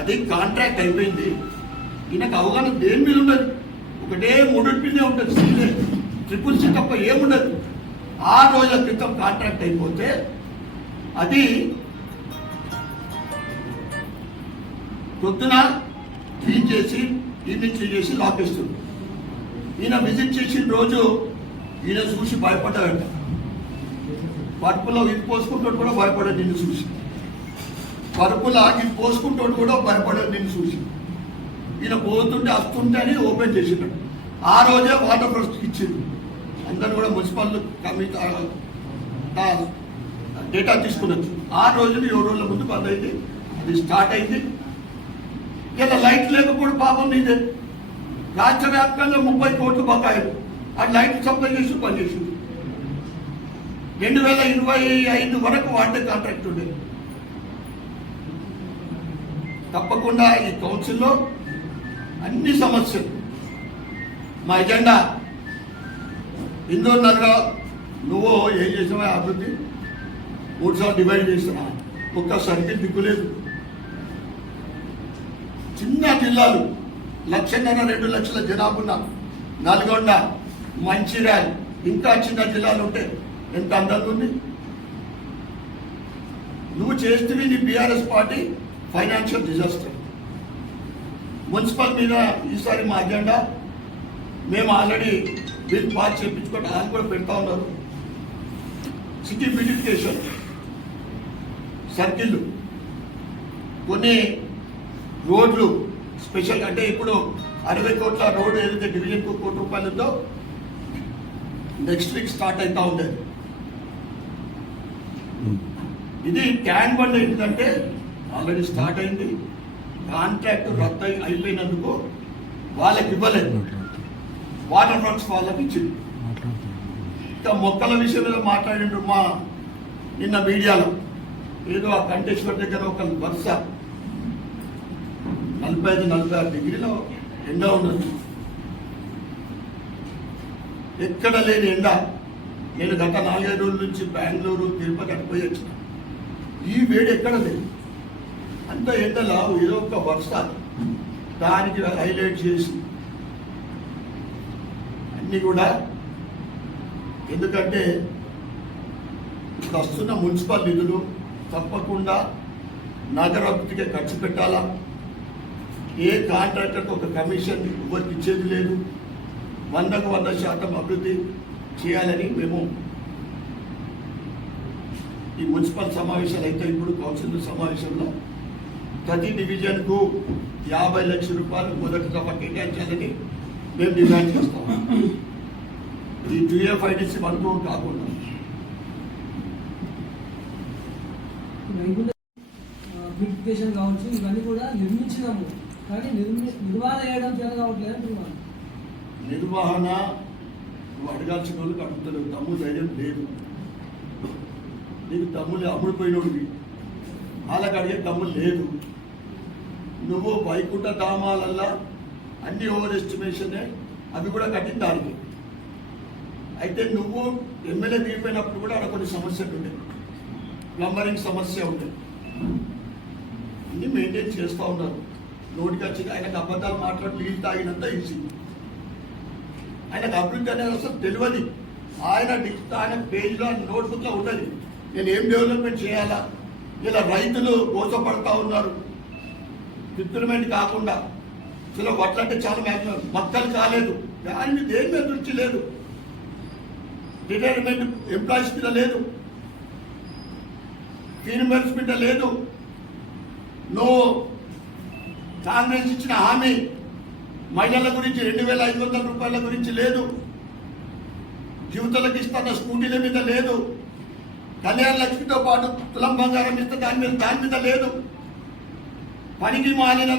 అది కాంట్రాక్ట్ అయిపోయింది. ఈయనకు అవగాహన దేని మీద ఉండదు, ఒకటే మూడింటినే ఉంటుంది, సీలే ట్రిపుల్ సి తప్ప ఏముండదు. 6 రోజుల క్రితం కాంట్రాక్ట్ అయిపోతే అది పొద్దున క్లీన్ చేసి ఈవినింగ్ క్లీన్ చేసి లాకేస్తుంది. ఈయన విజిట్ చేసిన రోజు ఈయన చూసి భయపడ్డాడంట. పరుపులో ఇది పోసుకుంటూ కూడా భయపడాడు నిన్ను చూసి, పరుపులా ఇది పోసుకుంటూ కూడా భయపడాడు నిన్ను చూసి. ఈయన పోతుంటే వస్తుంటే అని ఓపెన్ చేసినాడు. ఆ రోజే వాటర్ ఫస్ట్ ఇచ్చింది. అందరూ కూడా మున్సిపల్ డేటా తీసుకునొచ్చు. 6 రోజులు 7 రోజుల ముందు బంద్ అయింది, అది స్టార్ట్ అయింది. ఇలా లైట్ లేకపోవడం పాపం నీదే. రాష్ట్ర వ్యాప్తంగా 30 కోట్లు బకాయిలు, ఆ లైట్ సప్లై చేసి పనిచేసింది. 2025 వరకు వాడే కాంట్రాక్ట్ ఉండేది. తప్పకుండా ఈ కౌన్సిల్లో అన్ని సమస్యలు మా ఎజెండా. ఇందూరు నగర నువ్వు ఏం చేసావా అభివృద్ధి? 3 సార్లు డివైడ్ చేసినా, ఒక్క సర్కిల్ దిక్కులేదు. చిన్న జిల్లాలు 1.5 లక్షల జనాభా నల్గొండ, మంచిర్యాల, ఇంకా చిన్న జిల్లాలు ఉంటే ఎంత అందంగా ఉంది. నువ్వు చేస్తే నీ BRS party financial disaster. Municipal మీద ఈసారి మా అజెండా, మేము ఆల్రెడీ బిల్ పాస్ చేయించుకుంటే ఆయన కూడా పెడతా ఉన్నారు. సిటీ బ్యూటిఫికేషన్, సర్కిల్, కొన్ని రోడ్లు స్పెషల్, అంటే ఇప్పుడు 60 కోట్ల రోడ్డు ఏదైతే డివిజన్కు ₹1 ఉందో నెక్స్ట్ వీక్ స్టార్ట్ అవుతా ఉండేది. ఇది క్యాన్ బండ్ ఏంటంటే ఆల్రెడీ స్టార్ట్ అయింది. కాంట్రాక్ట్ రద్దు అయిపోయినందుకు వాళ్ళకి ఇవ్వలేదు, వాటర్ వర్క్స్ వాళ్ళకి ఇచ్చింది. ఇంకా మొక్కల విషయంలో మాట్లాడిండ్రు మా నిన్న మీడియాలో. ఏదో ఆ కంటేశ్వర్ దగ్గర ఒక వరుస 45-46 డిగ్రీలో ఎండ ఉండదు, ఎక్కడ లేని ఎండ. నేను గత 4-5 రోజుల నుంచి బెంగళూరు, తిరుపతి అటుపోయి వచ్చిన. ఈ వేడి ఎక్కడ లేదు. అంత ఎండలో ఏదో ఒక వరుస దానికి హైలైట్ చేసి అన్నీ కూడా. ఎందుకంటే ఇప్పుడు వస్తున్న మున్సిపల్ నిధులు తప్పకుండా నగరాభివృద్ధికి ఖర్చు పెట్టాలా. ఏ కాంట్రాక్టర్కి ఒక కమిషన్ ఎవరికి ఇచ్చేది లేదు. 100కు 100% అభివృద్ధి చేయాలని మేము ఈ మున్సిపల్ సమావేశాలు అయితే ఇప్పుడు కౌన్సిల్ సమావేశంలో ప్రతి డివిజన్కు 50 లక్షల రూపాయలు మొదటి దఫా కేటాయించాలని మేము డిమాండ్ చేస్తాం. ఈ టీఎఫ్ఐడిసి వరకు కాకుండా బ్యూటిఫికేషన్ కావచ్చు, ఇవన్నీ కూడా నిర్మించినాము, కానీ నిర్వహణ చేయడం చేయాలి కావట్లేదు. నిర్వహణ నువ్వు అడగాల్సిన వాళ్ళకి అడుగుతలేవు. తమ్ముడు ధైర్యం లేదు నీకు. తమ్ముడు అమ్ముడిపోయినోడివి, వాళ్ళకి అడిగే తమ్ముడు లేదు. నువ్వు వైకుంఠ ధామాలల్లా అన్ని ఓవర్ ఎస్టిమేషనే, అవి కూడా కట్టిన దానికి. అయితే నువ్వు ఎమ్మెల్యే దిగిపోయినప్పుడు కూడా అక్కడ కొన్ని సమస్యలు ఉండే, ప్లంబరింగ్ సమస్య ఉండే, ఇన్ని మెయింటైన్ చేస్తూ ఉన్నారు. నోటికి వచ్చింది ఆయనకు అబద్ధాలు మాట్లాడి నీళ్ళు తాగినంత ఈజీ. ఆయనకు అభివృద్ధి అనేది అసలు తెలియదు. ఆయన పేజ్లో నోట్బుక్లో ఉండదు నేను ఏం డెవలప్మెంట్ చేయాలా. ఇలా రైతులు మోసపడతా ఉన్నారు, ఇంప్లిమెంట్ కాకుండా. అసలు వడ్లంటే చాలా మ్యాక్సిమం మొక్కలు కాలేదు, దాని మీద దేని మీద దృష్టి లేదు. రిటైర్మెంట్ ఎంప్లాయీస్ మీద లేదు, ఫీమేల్స్ మీద లేదు. నువ్వు కాంగ్రెస్ ఇచ్చిన హామీ మహిళల గురించి 2,500 రూపాయల గురించి లేదు. యువతలకు ఇస్తున్న స్కూటీల మీద లేదు. కళ్యాణ లక్ష్మితో పాటు తులం బంగారం ఇస్తే దాని మీద లేదు. పనికి మాలిన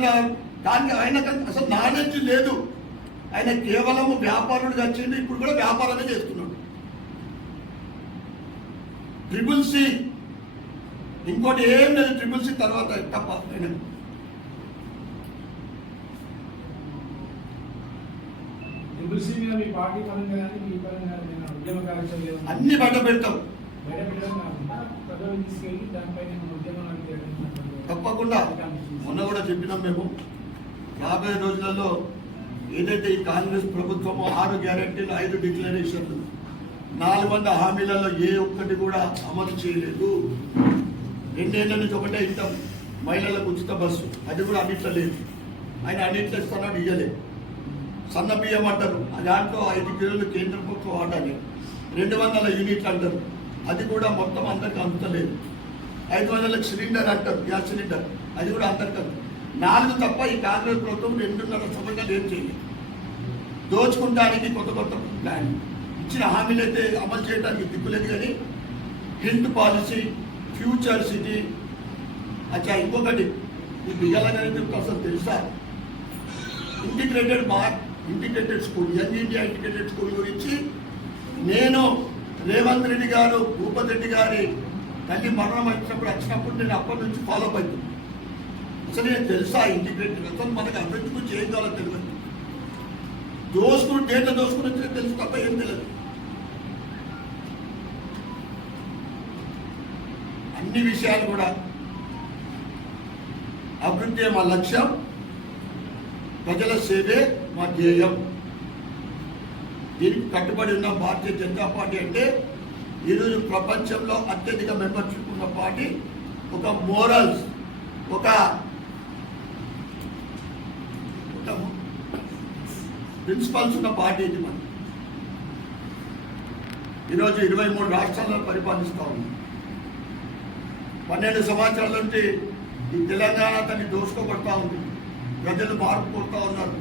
దానికి ఆయనకు అసలు నాలెడ్జ్ లేదు. ఆయన కేవలం వ్యాపారుడిగా వచ్చిండు, ఇప్పుడు కూడా వ్యాపారమే చేస్తున్నాడు. ట్రిపుల్ సి ఇంకోటి ఏం లేదు. ట్రిపుల్ సి తర్వాత తప్ప అన్ని బయట పెడతాం తప్పకుండా. మొన్న కూడా చెప్పినాం మేము, రాబోయే రోజులలో ఏదైతే ఈ కాంగ్రెస్ ప్రభుత్వమో 6 గ్యారెంటీలు 5 డిక్లరేషన్లు 400 హామీలలో ఏ ఒక్కటి కూడా అమలు చేయలేదు. 2 ఏళ్ల నుంచి ఒకటే ఇస్తాం, మహిళలకు ఉచిత బస్సు, అది కూడా అన్నిట్లో లేదు. ఆయన అన్నింటిలో ఇస్తున్నాడు, ఇయ్యలేదు. సన్న బియ్యం అంటారు, దాంట్లో 5 కిలోలు కేంద్ర ప్రభుత్వం వాడాలి. 200 యూనిట్లు అంటారు, అది కూడా మొత్తం అందరికి అందుతలేదు. 500 సిలిండర్ అంటారు, గ్యాస్ సిలిండర్, అది కూడా అందరికి అందు. 4 తప్ప ఈ కాంగ్రెస్ ప్రభుత్వం 2.5 సంవత్సరాలు ఏం చేయలేదు. దోచుకుంటానికి కొత్త ప్లాన్ ఇచ్చిన హామీలు అయితే అమలు చేయడానికి దిక్కులేదు. కానీ హెల్త్ పాలసీ, ఫ్యూచర్ సిటీ, అచ్చా ఇంకొకటి ఈ బియ్యాలని అసలు తెలుసా? Integrated school, young India integrated school గురించి నేను రేవంత్ రెడ్డి గారు, భూపతి రెడ్డి గారి తల్లి మరణం వచ్చినప్పుడు నేను అప్పటి నుంచి ఫాలో అవుతుంది. అసలు నేను తెలుసా ఇంటిగ్రేటెడ్? అసలు మనకు అభివృద్ధి గురించి ఏం కావాలో తెలియదు. డేటా దోసుకుని వచ్చినా తెలుసు తప్ప ఏం తెలియదు. అన్ని విషయాలు కూడా అభివృద్ధి మా లక్ష్యం, ప్రజల సేవే మా ధ్యేయం. దీనికి కట్టుబడి ఉన్న భారతీయ జనతా పార్టీ అంటే ఈరోజు ప్రపంచంలో అత్యధిక మెంబర్షిప్ ఉన్న పార్టీ, ఒక మోరల్స్, ఒక ప్రిన్సిపల్స్ ఉన్న పార్టీ ఇది. మనం ఈరోజు 23 రాష్ట్రాలను పరిపాలిస్తూ ఉన్నాం. 12 సంవత్సరాల నుంచి ఈ తెలంగాణ తన్ని దోసుకోబడతా ఉంది. ప్రజలు మార్పు కోరుతూ ఉన్నారు.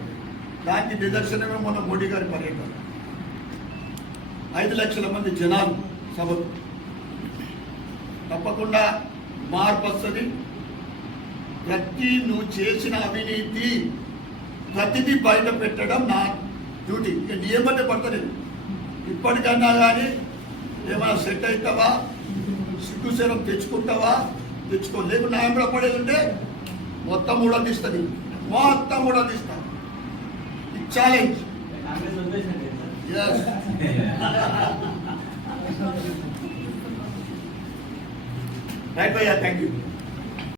దానికి నిదర్శనమే మన మోడీ గారి పర్యటన. 5 లక్షల మంది జనాలు సభకు. తప్పకుండా మార్పు వస్తుంది. నువ్వు చేసిన అవినీతి ప్రతిదీ బయట పెట్టడం నా డ్యూటీ. ఇక ఏమంటే పడతలేదు. ఇప్పటికన్నా కానీ ఏమైనా సెట్ అవుతావా, సిగ్గుశరం తెచ్చుకుంటావా, తెచ్చుకో. లేకుండా న్యాయం కూడా పడేది ఉంటే మొత్తం కూడా తీస్తుంది, మొత్తం కూడా తీస్తాను. ఈ ఛాలెంజ్. రైట్ భయ్యా, థ్యాంక్ యూ.